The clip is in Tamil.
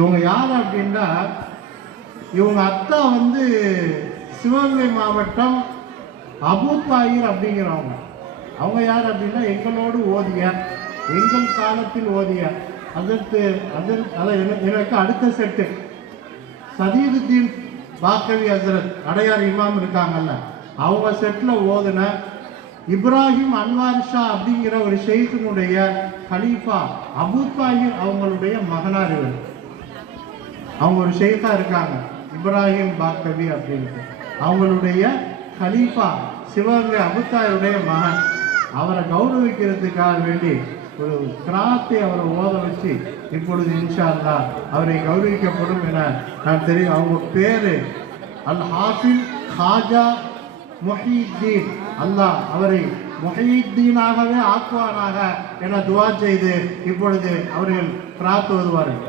இவங்க யார் அப்படின்னா, இவங்க அத்தா வந்து சிவகங்கை மாவட்டம் அபூத்தாயிர் அப்படிங்கிறவங்க. அவங்க யார் அப்படின்னா, எங்களோடு ஓதிய, எங்கள் காலத்தில் ஓதிய எனக்கு அடுத்த செட்டு சதீதுத்தீன் பாக்கவி ஹசரத் அடையார் இமாம் இருக்காங்கல்ல, அவங்க செட்டில் ஓதுன இப்ராஹிம் அன்வார் ஷா அப்படிங்கிற ஒரு ஷெய்ഖினுடைய கலீஃபா அபூத்தாயிர் அவங்களுடைய மகனார் இவர். அவங்க ஒரு ஷெய்கா இருக்காங்க, இப்ராஹிம் பாக்கவி அப்படின்ட்டு. அவங்களுடைய கலீஃபா சிவகங்கை அபூத்தாயினுடைய மகன். அவரை கௌரவிக்கிறதுக்காக வேண்டி ஒரு கிராத்தை அவரை ஓத வச்சு இப்பொழுது இன்ஷா அல்லாஹ் அவரை கௌரவிக்கப்படும் என நான் தெரியும். அவங்க பேரு அல் ஹாஃபில் ஹாஜா முஹீத்தீன். அல்லாஹ் அவரை முஹீத்தீனாகவே ஆக்குவானாக என துவா செய்து இப்பொழுது அவர்கள் கிராத் ஓதுவார்கள்.